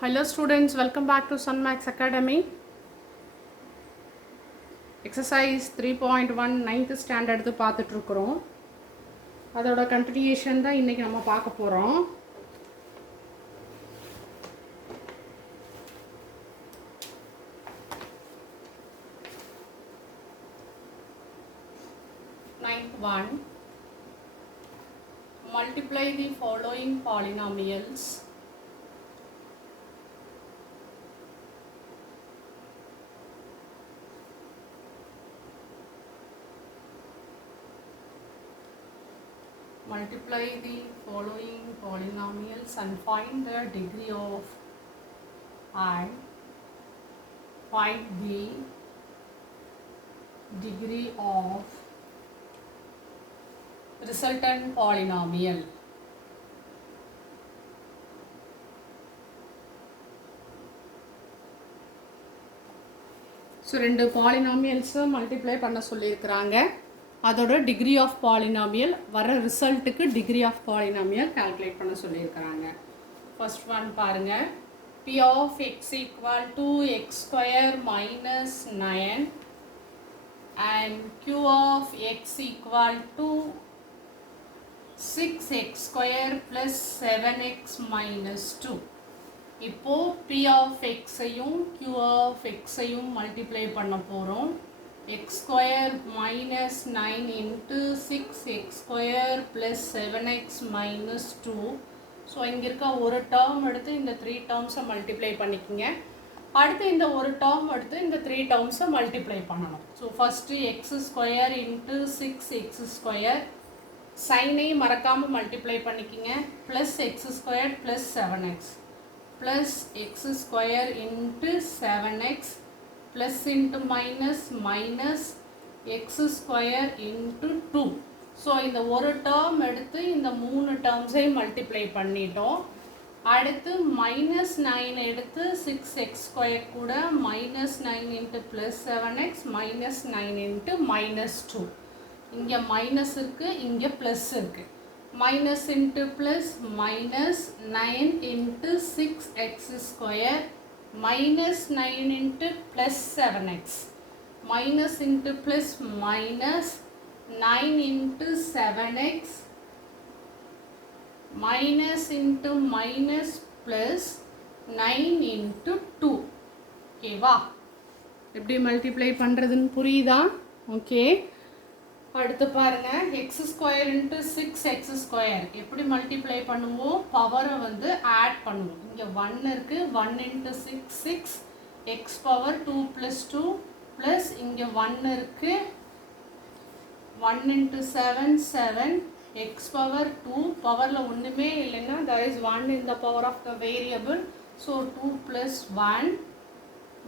Hello students, welcome back to Sunmax Academy. Exercise 3.1 9th standard பார்த்துட்டு இருக்கிறோம். அதோட கண்டினியூஷன் தான் இன்னைக்கு நம்ம பார்க்க போறோம். Ninth one, multiply the following polynomials. Multiply the following polynomials and find the degree of I. Find the degree of resultant polynomial. So ரெண்டு பாலினாமியல்ஸை மல்டிப்ளை பண்ண சொல்லியிருக்கிறாங்க. அதோட டிகிரி ஆஃப் பாலினாமியல் வர ரிசல்ட்டுக்கு டிகிரி ஆஃப் பாலினாமியல் கால்குலேட் பண்ண சொல்லியிருக்கிறாங்க. ஃபர்ஸ்ட் ஒன் பாருங்கள். P of x equal to x square minus 9 and Q of x equal to 6x square plus 7x minus 2. இப்போ P of x ஐயும் Q of x ஐயும் மல்டிப்ளை பண்ண போகிறோம். x square minus 9 into 6x square plus 7x minus 2. ஸோ இங்கே இருக்க ஒரு டேர்ம் எடுத்து இந்த 3 டேர்ம்ஸை மல்டிப்ளை பண்ணிக்கோங்க. அடுத்து இந்த ஒரு டேர்ம் எடுத்து இந்த 3 டேர்ம்ஸை மல்டிப்ளை பண்ணணும். So first X square into 6x square, சைனை மறக்காமல் மல்டிப்ளை பண்ணிக்கோங்க. Plus X square plus 7x plus X square into 7x plus into minus minus X square into 2. ஸோ இந்த ஒரு டேர்ம் எடுத்து இந்த 3 டேர்ம்ஸையும் மல்டிப்ளை பண்ணிட்டோம். அடுத்து மைனஸ் 9 எடுத்து 6x ஸ்கொயர் கூட மைனஸ் 9 into plus 7x minus 9 into minus 2. இங்கே மைனஸ் இருக்குது, இங்கே ப்ளஸ் இருக்குது. minus into plus minus 9 into 6x square minus 9 into plus 7x minus into plus minus 9 into 7x minus into minus plus 9 into 2. ஓகேவா? எப்படி மல்டிப்ளை பண்ணுறதுன்னு புரியுதா? ஓகே, அடுத்து பாருங்கள். X square into 6x square எப்படி மல்டிப்ளை பண்ணுவோம்? பவரை வந்து ஆட் பண்ணுவோம். இங்கே 1 இருக்குது, 1 இன்ட்டு 6 6 எக்ஸ் பவர் 2 + 2 ப்ளஸ் இங்கே 1 இருக்குது, 1 இன்ட்டு 7 7 எக்ஸ் பவர் 2. பவரில் ஒன்றுமே இல்லைன்னா there is 1 in the power of the variable. So 2 + 1,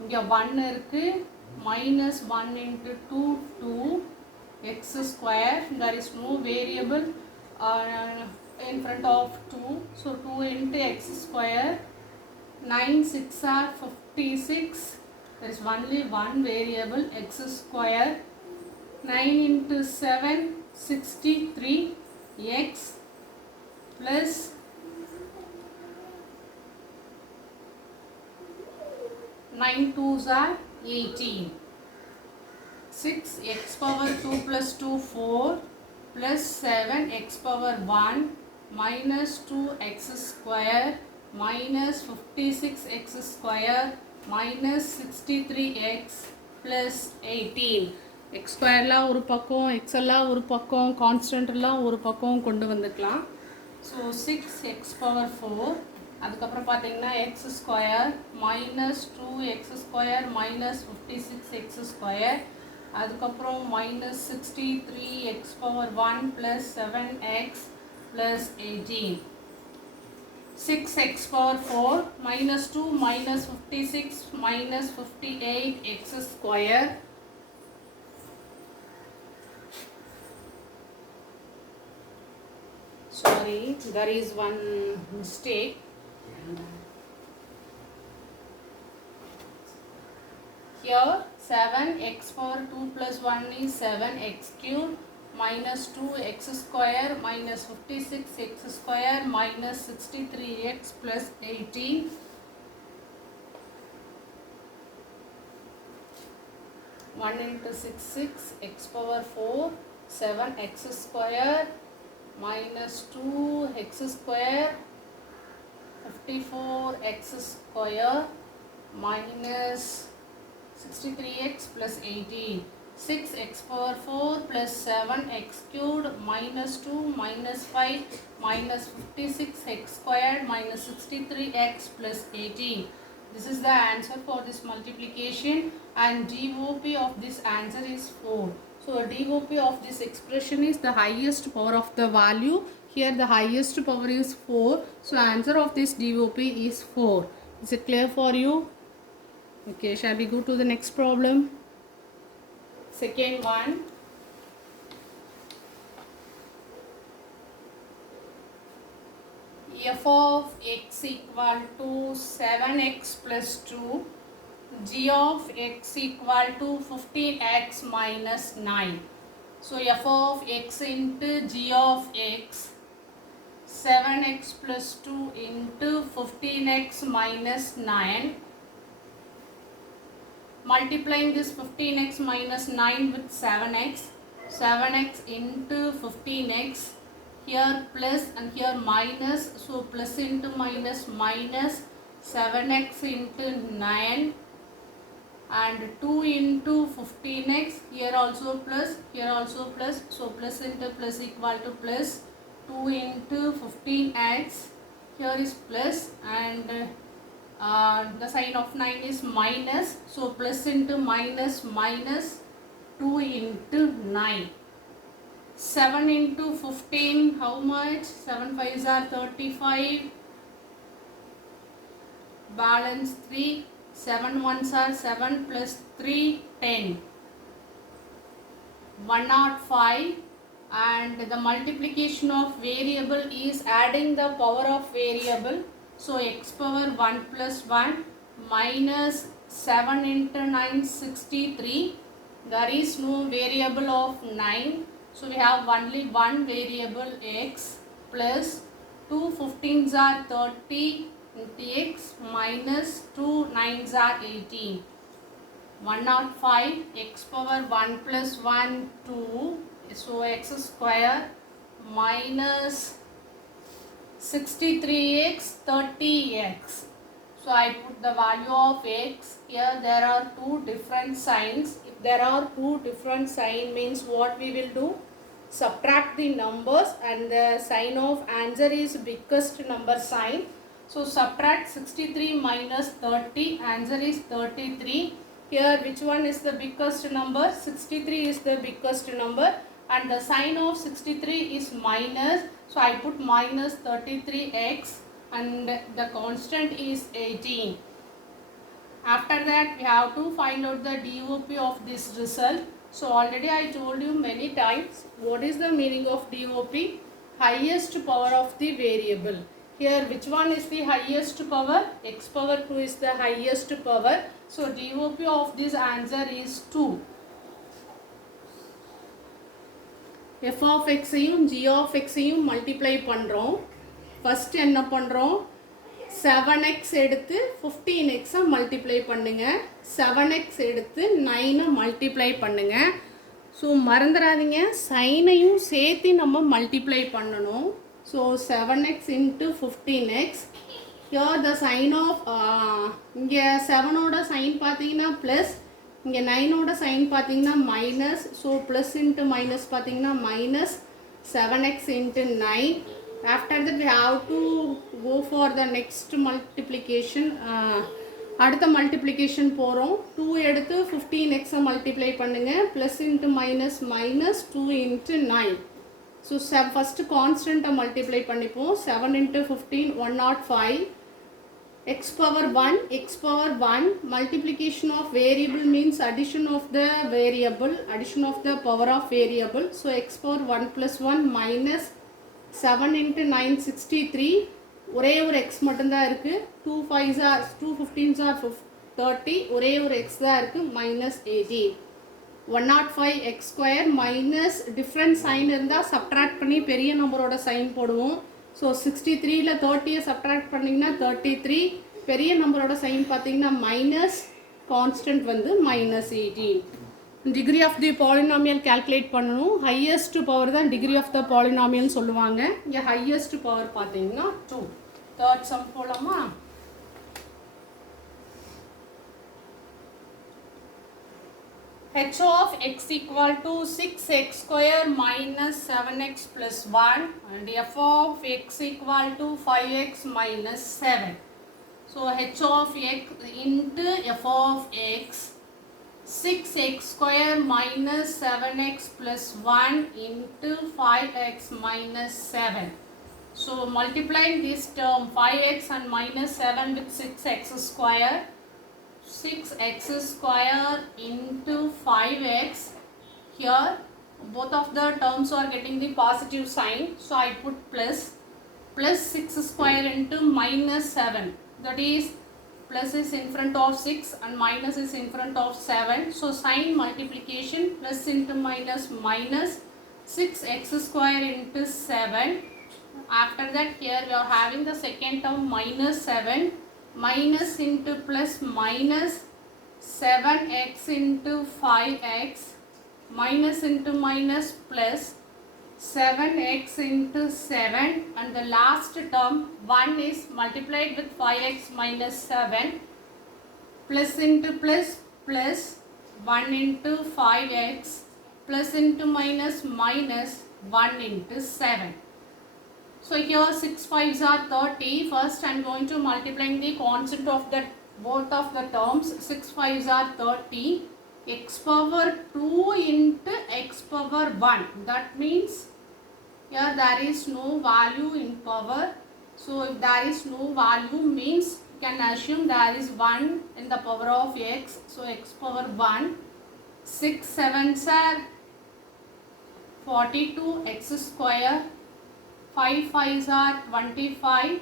இங்கே 1 இருக்குது, minus 1 இன்ட்டு 2 2 x square. There is no variable in front of 2, so 2 into x square. 9 6 are 56. There is only one variable, x square. 9 into 7 63 x plus 9 2s are 18. 6 x power 2 plus 2 4 plus 7 x power 1 minus 2 x square minus 56 x square minus 63 x plus 18. x ஸ்கொயர்லாம் ஒரு பக்கம், x எல்லாம் ஒரு பக்கம், கான்ஸ்டன்ட்லாம் ஒரு பக்கம் கொண்டு வந்துக்கலாம். ஸோ 6 x பவர் 4, அதுக்கப்புறம் பார்த்தீங்கன்னா x square minus 2x square minus 56 x square, அதுக்கப்புறம் minus 63 x power 1 plus 7x plus 18. 6x power 4 minus 2 minus 56 minus 58 x square, sorry there is one mistake. Here 7x power 2 plus 1 is 7x cube minus 2x square minus 56x square minus 63x plus 18. 1 into 6 6 x power 4 7 x square minus 2 x square 54 x square minus 63x plus 18 6x power 4 plus 7x cubed minus 2 minus 5 minus 56x squared minus 63x plus 18. This is the answer for this multiplication, and DOP of this answer is 4. So DOP of this expression is the highest power of the value. Here the highest power is 4. So answer of this DOP is 4. Is it clear for you? Okay, shall we go to the next problem? Second one. F of x equal to 7x plus 2, g of x equal to 15x minus 9. So f of x into g of x, 7x plus 2 into 15x minus 9. Multiplying this 15x minus 9 with 7x, 7x into 15x, here plus and here minus, so plus into minus minus 7x into 9 and 2 into 15x, here also plus, here also plus, so plus into plus equal to plus 2 into 15x, here is plus, and the sign of 9 is minus, so plus into minus minus 2 into 9. 7 into 15, how much? 7 5s are 35, balance 3, 7 1s are 7 plus 3, 10, 105, and the multiplication of variable is adding the power of variable. So x power 1 plus 1 minus 7 into 9, 63. There is no variable of 9. So we have only one variable x plus 2 15s are 30 into x minus 2 9s are 18. 105, x power 1 plus 1 2. So x square minus 63x 30x. So I put the value of x. Here there are two different signs. If there are two different signs, means what we will do? Subtract the numbers, and the sign of answer is biggest number sign. So subtract 63 minus 30, answer is 33. Here which one is the biggest number? 63 is the biggest number, and the sign of 63 is minus. So I put minus 33x, and the constant is 18. After that we have to find out the DOP of this result. So already I told you many times what is the meaning of DOP? Highest power of the variable. Here which one is the highest power? X power 2 is the highest power. So DOP of this answer is 2. F of x ஐயும் g of x ஐயும் multiply பண்றோம். First என்ன பண்றோம்? 7x எடுத்து 15x multiply பண்ணுங்க. 7x எடுத்து 9 multiply பண்ணுங்க. ஸோ மறந்துடாதீங்க, சைனையும் சேர்த்து நம்ம multiply பண்ணணும். So 7x into 15x. Here the sign of இங்கே 7ஓட சைன் பார்த்தீங்கன்னா ப்ளஸ், இங்கே 9ஓட சைன் பார்த்தீங்கன்னா minus. So plus into minus பார்த்தீங்கன்னா minus 7x into 9. After that we have to go for the next multiplication. அடுத்த மல்டிப்ளிகேஷன் போகிறோம். 2 எடுத்து 15x மல்டிப்ளை பண்ணுங்கள். Plus into minus minus 2 into 9. So first கான்ஸ்டண்ட்டை மல்டிப்ளை பண்ணிப்போம். 7 into 15 105. x power 1, x power 1. Multiplication of variable means addition of the variable, addition of the power of variable. So x power 1 plus 1 minus 7 into 9 63. ஒரே ஒரு x மட்டும்தான் இருக்குது. 2 5s are 2 15s are 30. ஒரே ஒரு x தான் இருக்குது, minus 80. 105 x square minus different sign இருந்தால் subtract பண்ணி பெரிய நம்பரோட சைன் போடுவோம். ஸோ 63ல் 30 subtract பண்ணிங்கன்னா 33. பெரிய நம்பரோட சைன் பார்த்தீங்கன்னா மைனஸ், கான்ஸ்டன்ட் வந்து minus 18. Degree of the polynomial calculate பண்ணணும். ஹையஸ்ட் பவர் தான் டிகிரி ஆஃப் த பாலினாமியல்னு சொல்லுவாங்க. இங்கே ஹையஸ்ட் பவர் பார்த்தீங்கன்னா 2. தேர்ட் சம் போலாமா? h of x equal to 6x square minus 7x plus 1 and f of x equal to 5x minus 7. So h of x into f of x, 6x square minus 7x plus 1 into 5x minus 7. So multiplying this term 5x and minus 7 with 6x square, 6x square into 5x. Here both of the terms are getting the positive sign, so I put plus 6 square into minus 7, that is plus is in front of 6 and minus is in front of 7, so sign multiplication, plus into minus minus 6x square into 7. After that here we are having the second term minus 7, minus into plus minus 7x into 5x, minus into minus plus 7x into 7, and the last term 1 is multiplied with 5x minus 7, plus into plus 1 into 5x, plus into minus minus 1 into 7. So here 6 5s are 30. First I am going to multiplying the constant of the both of the terms. 6 5s are 30. X power 2 into x power 1. That means here there is no value in power. So if there is no value means you can assume there is 1 in the power of x. So x power 1. 6 7s are 42 x square. 5 5s are 25,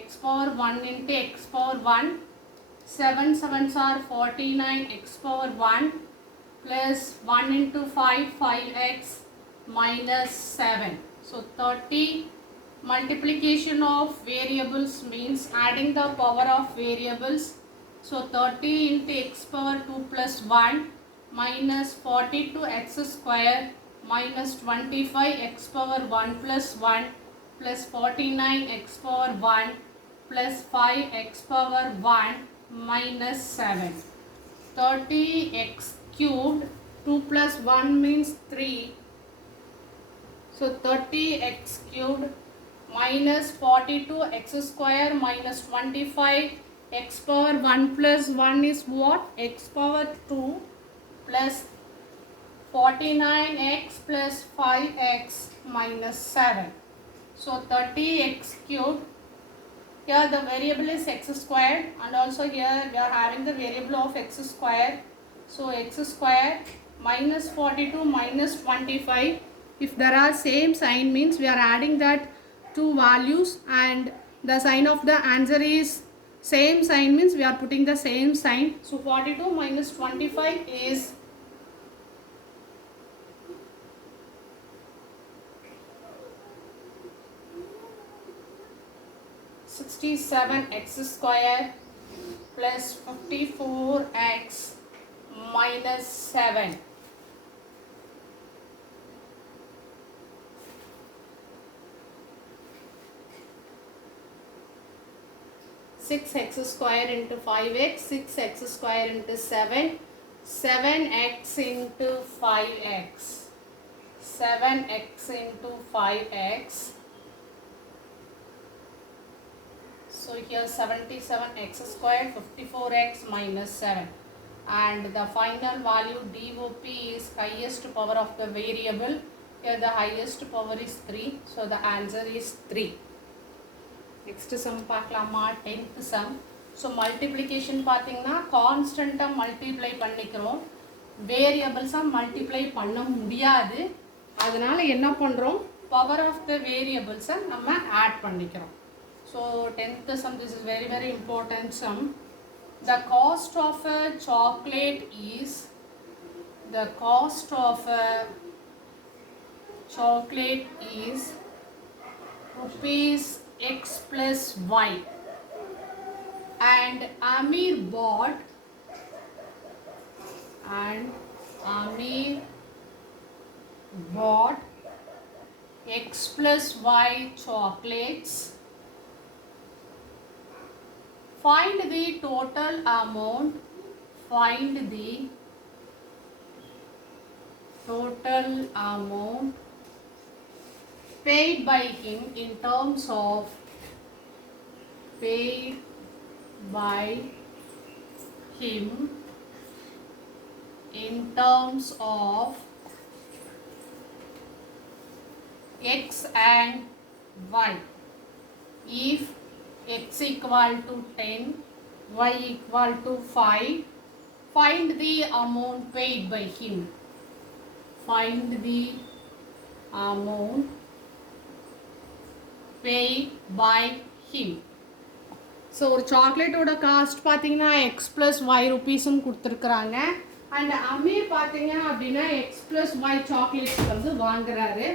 x power 1 into x power 1, 7 7s are 49, x power 1, plus 1 into 5, 5x minus 7. So 30 multiplication of variables means adding the power of variables. So 30 into x power 2 plus 1 minus 42 x square minus 25 x power 1 plus 1 plus 49 x power 1 plus 5 x power 1 minus 7. 30 x cubed, 2 plus 1 means 3. So 30 x cubed minus 42 x square minus 25 x power 1 plus 1 is what? X power 2 plus 49x plus 5x minus 7. So 30x cubed. Here the variable is x squared, and also here we are having the variable of x square. So x square minus 42 minus 25. If there are same sign means we are adding that two values, and the sign of the answer is same sign means we are putting the same sign. So 42 minus 25 is 67x square plus 54x minus 7. Six x square into 5x, 6x square into 7, 7x into 5x, 7x into 5x. So here 77x square, 54x minus 7, and the final value DOP is highest power of the variable. Here the highest power is 3, so the answer is 3. Next sum பார்க்கலாமா? 10th sum. So multiplication பார்த்தீங்கன்னா கான்ஸ்டண்ட்டாக மல்டிப்ளை பண்ணிக்கிறோம், வேரியபிள்ஸாக மல்டிப்ளை பண்ண முடியாது. அதனால் என்ன பண்ணுறோம், பவர் ஆஃப் த வேரியபிள்ஸை நம்ம ஆட் பண்ணிக்கிறோம். So 10th sum, this is very very important sum. The cost of a chocolate is, the cost of a chocolate is rupees x plus y, and Amir bought Amir bought X plus Y chocolates. Find the total amount. Find the total amount paid by him in terms of paid by him in terms of X and Y. If X equal to 10, Y equal to 5, find the amount paid by him. Find the amount paid by him. So ஒரு சாக்லேட்டோட காஸ்ட் பார்த்தீங்கன்னா X plus Y ருபீஸும் கொடுத்துருக்குறாங்க. அண்ட் அமீர் பார்த்தீங்க அப்படின்னா X plus Y chocolates வந்து வாங்குறாரு.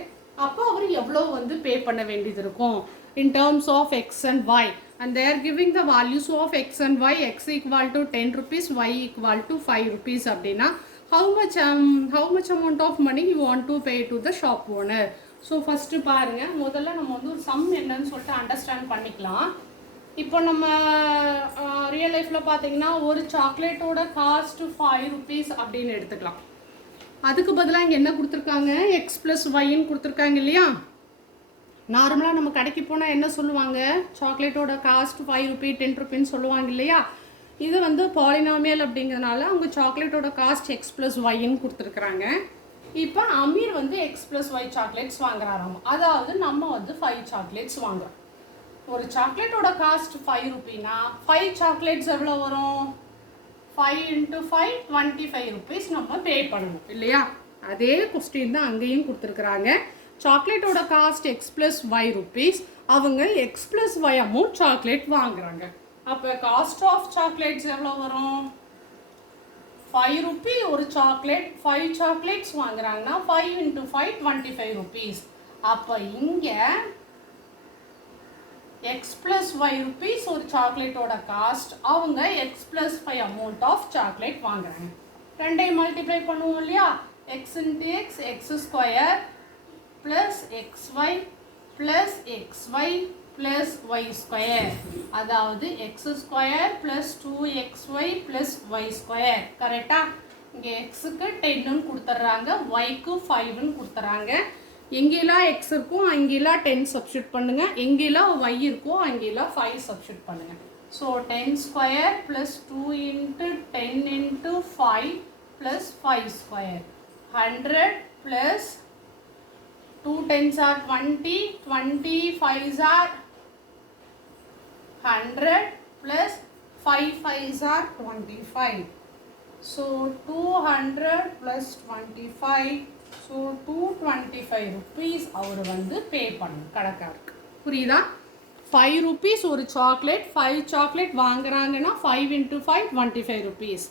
அப்போ அவர் எவ்வளோ வந்து பே பண்ண வேண்டியது இருக்கும் in terms of x and y. And there giving the values of x and y. X equal to 10 rupees, y equal to 5 rupees அப்படின்னா how much amount of money you want to pay to the shop owner. So first பாருங்கள், முதல்ல நம்ம வந்து ஒரு சம் என்னன்னு சொல்லிட்டு அண்டர்ஸ்டாண்ட் பண்ணிக்கலாம். இப்போ நம்ம ரியல் லைஃப்பில் பார்த்தீங்கன்னா ஒரு சாக்லேட்டோட காஸ்ட்டு 5 rupees அப்படின்னு எடுத்துக்கலாம். அதுக்கு பதிலாக இங்கே என்ன கொடுத்துருக்காங்க, எக்ஸ் ப்ளஸ் ஒய்ன்னு கொடுத்துருக்காங்க இல்லையா. நார்மலாக நம்ம கடைக்கு போனால் என்ன சொல்லுவாங்க, சாக்லேட்டோட காஸ்ட் 5 rupees 10 rupees சொல்லுவாங்க இல்லையா. இது வந்து பாலினாமியல் அப்படிங்கிறதுனால அவங்க சாக்லேட்டோட காஸ்ட் எக்ஸ் ப்ளஸ் ஒய்ன்னு கொடுத்துருக்குறாங்க. இப்போ அமீர் வந்து எக்ஸ் ப்ளஸ் ஒய் சாக்லேட்ஸ் வாங்குறாராம். அதாவது நம்ம வந்து 5 சாக்லேட்ஸ் வாங்குறோம். ஒரு சாக்லேட்டோட காஸ்ட் 5 rupeesனா 5 சாக்லேட்ஸ் எவ்வளோ வரும், 5 × 5 25 rupees நம்ம பே பண்ணணும் இல்லையா. அதே கொஸ்டின் தான் அங்கேயும் கொடுத்துருக்குறாங்க. சாக்லேட்டோட cost x plus y rupees, அவங்க x plus y amount chocolate வாங்குறாங்க. அப்போ காஸ்ட் ஆஃப் சாக்லேட்ஸ் எவ்வளோ வரும், 5 rupees ஒரு சாக்லேட். 5 சாக்லேட்ஸ் வாங்குறாங்கன்னா 5 × 5 25 rupees. அப்போ இங்கே எக்ஸ் ப்ளஸ் ஒய் ருபீஸ் ஒரு சாக்லேட்டோட காஸ்ட், அவங்க x plus 5 amount of chocolate வாங்குறாங்க. ரெண்டையும் மல்டிப்ளை பண்ணுவோம் இல்லையா. X into x, x square plus x y plus x y plus y square. அதாவது x square plus 2xy plus y square. கரெக்டாக இங்கே எக்ஸுக்கு 10ன்னு கொடுத்துட்றாங்க, ஒய்க்கு 5ன்னு கொடுத்துட்றாங்க. எங்கெல்லாம் எக்ஸ் இருக்கும் அங்கெல்லாம் 10 சப்ஸ்டியூட் பண்ணுங்கள், எங்கெல்லாம் ஒய் இருக்கும் அங்கெல்லாம் 5 சப்ஸ்டியூட் பண்ணுங்கள். ஸோ 10 ஸ்கொயர் ப்ளஸ் 2 × 10 × 5 ப்ளஸ் 5 ஸ்கொயர். 100 ப்ளஸ் 2 10s are 20, 20 5s are 100 plus 5 5s are 25. So 200 plus 25, so 225 rupees அவர் வந்து பே பண்ணணும் கடைக்காரருக்கு. புரியுதா. 5 rupees ஒரு சாக்லேட், 5 சாக்லேட் வாங்குறாங்கன்னா 5 × 5 25 rupees.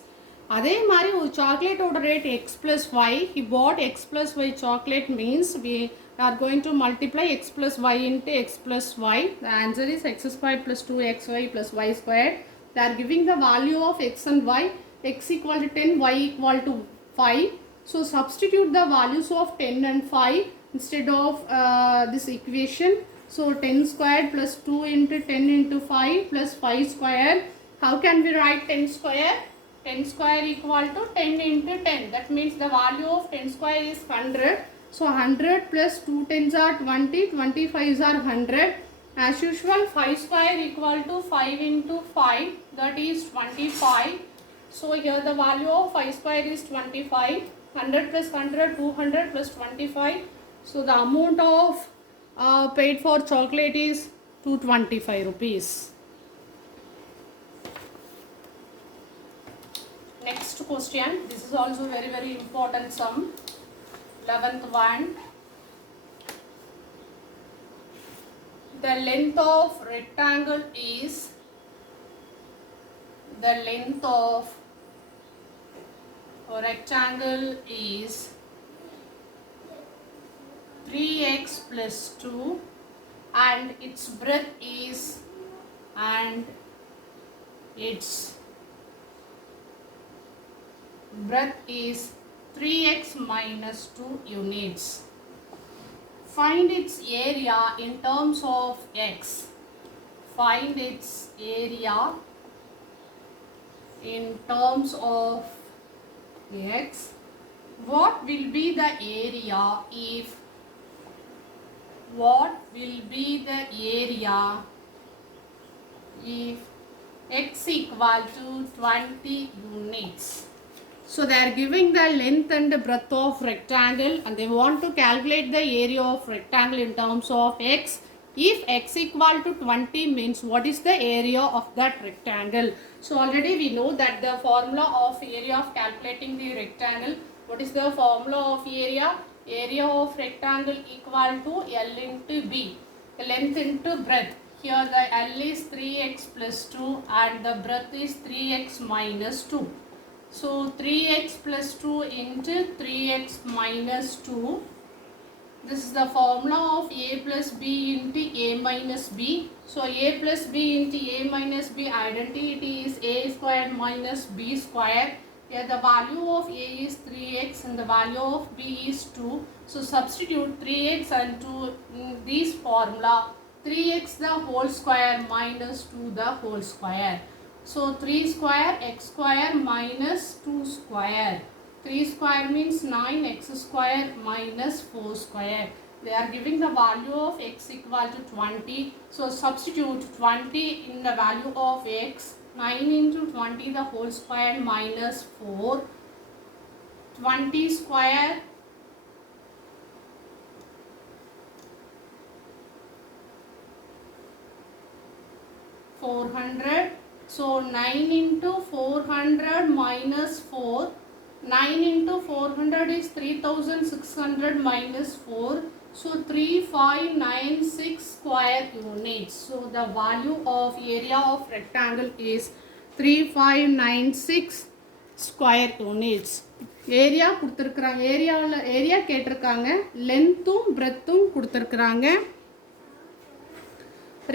அதே மாதிரி ஒரு சாக்லேட்டோட rate x plus y, he bought x plus y chocolate means we are going to multiply x plus y into x plus y. The answer is x squared plus 2xy plus y squared. They are giving the value of x and y. X equal to 10, y equal to 5. So substitute the values of 10 and 5 instead of this equation. So 10 squared plus 2 × 10 × 5 plus 5 squared. How can we write 10 square? 10 square equal to 10 × 10. That means the value of 10 square is 100. So 100 plus 2 10s are 20, 25s are 100. As usual, 5 square equal to 5 × 5, that is 25. So here the value of 5 square is 25. 100 plus 100, 200 plus 25. So the amount of paid for chocolate is 225 rupees. Next question. This is also very important sum. 11th one. The length of rectangle is, the length of a rectangle is 3x plus 2 and its breadth is, and its breadth is 3x minus 2 units. Find its area in terms of x. Find its area in terms of x. What will be the area if x equal to 20 units? So they are giving the length and breadth of rectangle and they want to calculate the area of rectangle in terms of x. If x equal to 20 means what is the area of that rectangle? So already we know that the formula of area of calculating the rectangle. What is the formula of area? Area of rectangle equal to L into B. The length into breadth. Here the L is 3x plus 2 and the breadth is 3x minus 2. So 3x plus 2 into 3x minus 2. This is the formula of a plus b into a minus b. So a plus b into a minus b identity is a square minus b square. Here the value of a is 3x and the value of b is 2. So substitute 3x and 2 in this formula. 3x the whole square minus 2 the whole square. So 3 square x square minus 2 square. 3 square means 9x square minus 4 square. They are giving the value of x equal to 20. So substitute 20 in the value of x. 9 into 20 the whole square minus 4. 20 square (400). So 9 into 400 minus 4. 9 into 400 is 3600 minus 4. So 3596 square units. So the value of area of rectangle is 3596 square units. Area கொடுத்திருக்காங்க. ஏரியா கேட்டிருக்காங்க. லென்த்தும் பிரெத்தும் கொடுத்திருக்காங்க.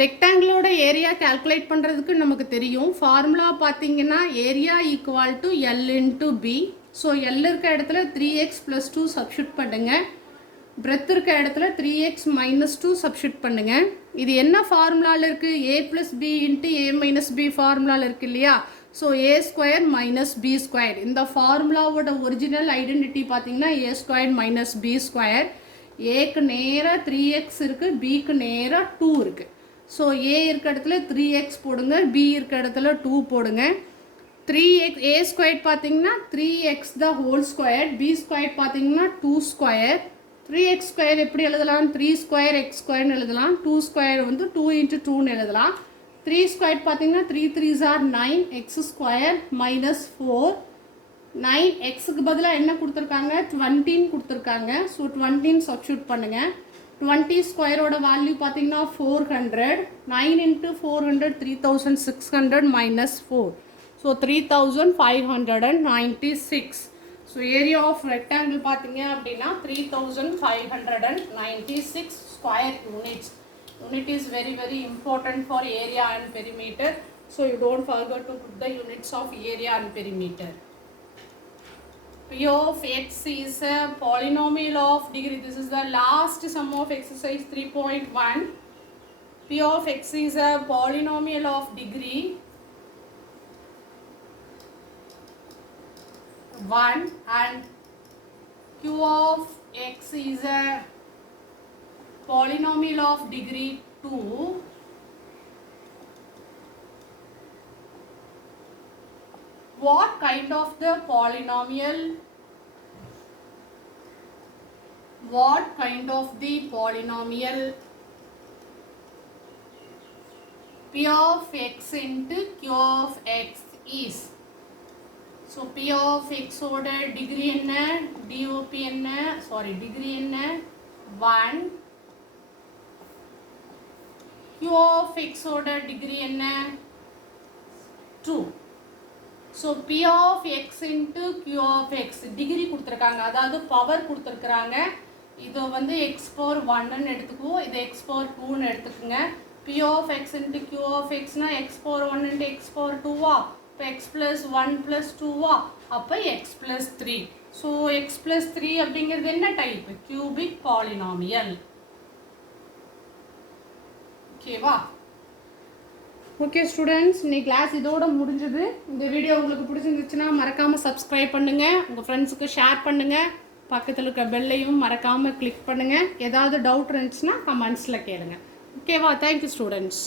ரெக்டாங்கிளோட area calculate பண்ணுறதுக்கு நமக்கு தெரியும். Formula பார்த்தீங்கன்னா area equal to L into B. So L இருக்க இடத்துல 3x + 2 சப்ஸ்டியூட் பண்ணுங்கள். பிரெத் இருக்க இடத்துல 3x - 2 சப்ஸ்டியூட் பண்ணுங்கள். இது என்ன ஃபார்முலாவில் இருக்குது? a + b இன்ட்டு a - b ஃபார்முலாவில் இருக்குது இல்லையா? ஸோ a² - b². இந்த ஃபார்முலாவோட ஒரிஜினல் ஐடென்டிட்டி பார்த்தீங்கன்னா a² - b². ஏக்கு நேராக 3x இருக்குது, பிக்கு நேராக 2 இருக்குது. ஸோ ஏ இருக்க இடத்துல 3x போடுங்க, பி இருக்க இடத்துல 2 போடுங்க. 3x a² பார்த்தீங்கன்னா 3x the whole square, b² பார்த்தீங்கன்னா 2². 3x² எப்படி எழுதலாம்? 3² x² எழுதலாம். 2² வந்து 2 × 2 எழுதலாம். 3² பார்த்தீங்கன்னா 3 3s are 9, x² - 4. 9xக்கு பதிலாக என்ன கொடுத்துருக்காங்க? 20 கொடுத்துருக்காங்க. ஸோ 20 சப்ஸ்டியூட் பண்ணுங்கள். 20 ஸ்கொயரோட வேல்யூ பார்த்தீங்கன்னா 400. 9 × 400 3600 - 4. So 3596. So area of rectangle பார்த்தீங்க அப்படின்னா 3596 square units. Unit is very important for area and perimeter. So you don't forget to put the units of area and perimeter. P of x is a polynomial of degree. This is the last sum of exercise 3.1. P of x is a polynomial of degree 1 and Q of x is a polynomial of degree 2. What kind of the polynomial? What kind of the polynomial? P of x into Q of x is. So P of x ஓட degree என்ன? DOP என்ன? degree என்ன? 1. Q of x ஓட degree என்ன? 2. So P of x into Q of x degree கொடுத்துருக்காங்க, அதாவது பவர் கொடுத்துருக்குறாங்க. இது வந்து x power 1 எடுத்துக்குவோம், இது x power 2 எடுத்துக்குங்க. P of x into Q of x னா x power 1 into x power 2 இப்போ x plus 1 plus 2 அப்போ x plus 3. So X plus 3 அப்படிங்கிறது என்ன டைப்? Cubic polynomial. ஓகேவா? ஓகே ஸ்டூடெண்ட்ஸ், இன்னைக்கு கிளாஸ் இதோட முடிஞ்சது. இந்த வீடியோ உங்களுக்கு பிடிச்சிருந்துச்சுன்னா மறக்காமல் சப்ஸ்கிரைப் பண்ணுங்கள், உங்கள் ஃப்ரெண்ட்ஸுக்கு ஷேர் பண்ணுங்கள், பக்கத்தில் இருக்க பெல்லையும் மறக்காமல் கிளிக் பண்ணுங்கள். ஏதாவது டவுட் இருந்துச்சுன்னா கமெண்ட்ஸில் கேளுங்க. ஓகேவா? Thank you students.